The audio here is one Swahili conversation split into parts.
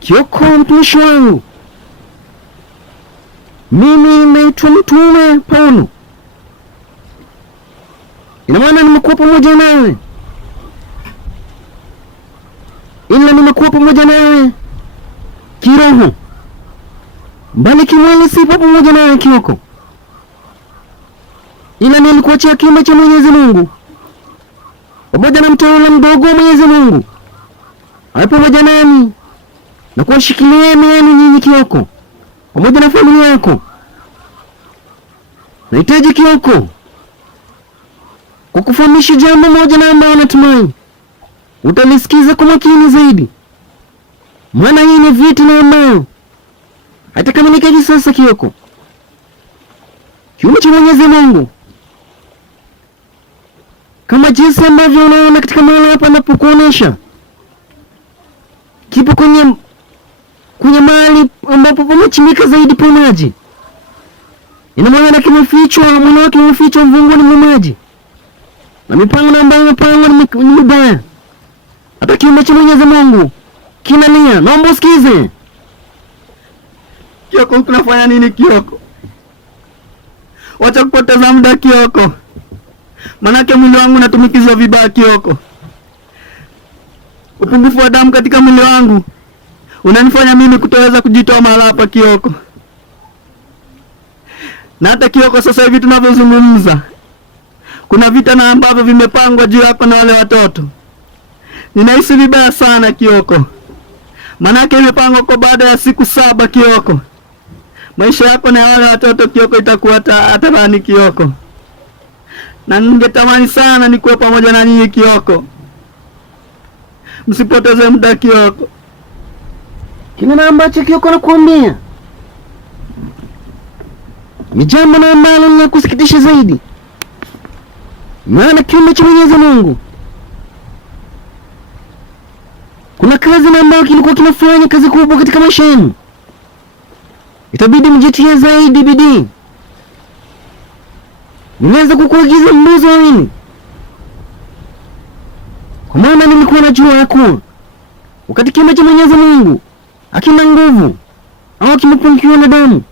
Kioko, mtumishi wangu, mimi naitwa Mtume Paulo. Ina maana nimekuwa pamoja nawe, ila nimekuwa pamoja nawe kiroho, mbali kimwili sipo pamoja nawe Kioko, ila nilikuachia kiumbe cha Mwenyezi Mungu pamoja na mteule mdogo wa Mwenyezi Mungu awe pamoja nami na kuwashikilia mieni nyinyi Kioko pamoja na familia yako. Nahitaji Kioko kwa kufahamisha jambo moja na ambao natumai utalisikiza kwa makini zaidi, maana hii ni vitu na ambayo hatakamilika hivi sasa Kioko. Kiumbe cha Mwenyezi Mungu kama jinsi ambavyo unaona katika mahali hapa napokuonesha, kipo kwenye mahali ambapo pamechimbika zaidi pa maji. Ina maana kimefichwa, mwili wake umefichwa mvunguni mwa maji, na mipango na ambayo imepangwa ni mibaya. Hata kiumbe cha Mwenyezi Mungu kinalia. Naomba usikize. Kioko, tunafanya nini Kioko? Wacha kupoteza muda Kioko, manake mwili wangu unatumikizwa vibaya Kioko. Upungufu wa damu katika mwili wangu unanifanya mimi kutoweza kujitoa mahali hapa Kioko. Na hata Kioko, sasa hivi tunavyozungumza, kuna vita na ambavyo vimepangwa juu yako na wale watoto. Ninahisi vibaya sana Kioko, manake imepangwa kwa baada ya siku 7 Kioko. Maisha yako na wale watoto Kioko itakuwa hatarani Kioko, na ningetamani sana nikuwe pamoja na nyinyi Kioko. Msipoteze muda Kioko. Kile ambacho Kioko nakuambia ni jambo na ambalo linakusikitisha zaidi, maana kiumbe cha Mwenyezi Mungu kuna kazi na ambayo kilikuwa kinafanya kazi kubwa katika maisha yenu. Itabidi mjitie zaidi bidii. Niweza kukuagiza mbuzi wawili, kwa maana nilikuwa najua yako wakati kiumbe cha Mwenyezi Mungu akina nguvu au kimepungukiwa na damu,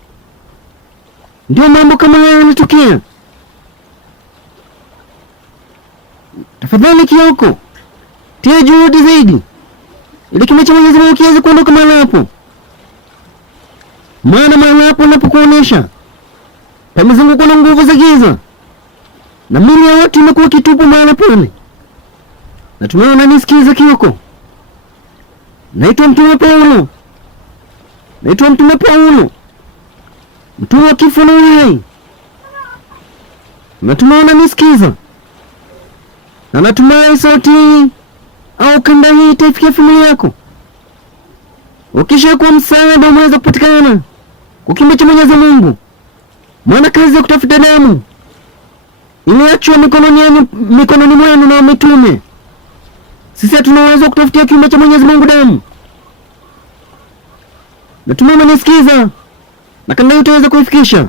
ndio mambo kama haya yanatokea. Tafadhali Kioko, tia juhudi zaidi ili kiumbe cha Mwenyezi Mungu kiweze kuondoka mahali hapo, maana mahali hapo napokuonesha pamezungukwa na nguvu za giza na mili ya watu imekuwa kitupu mahali pale. Na tunaona, nisikiza Kioko, naitwa Mtume Paulo, mtume wa kifo na uhai. Na tunaona, nisikiza, na natumai sauti hii au kanda hii itaifikia familia yako. Ukisha kuwa msaada umeweza kupatikana kwa kiumbe cha Mwenyezi Mungu, maana kazi ya kutafuta damu iliachwa mikononi mwenu na mitume. Sisi hatuna uwezo wa kutafutia kiumbe cha Mwenyezi Mungu damu. Natumai unanisikiza na kanda hii utaweza kuifikisha.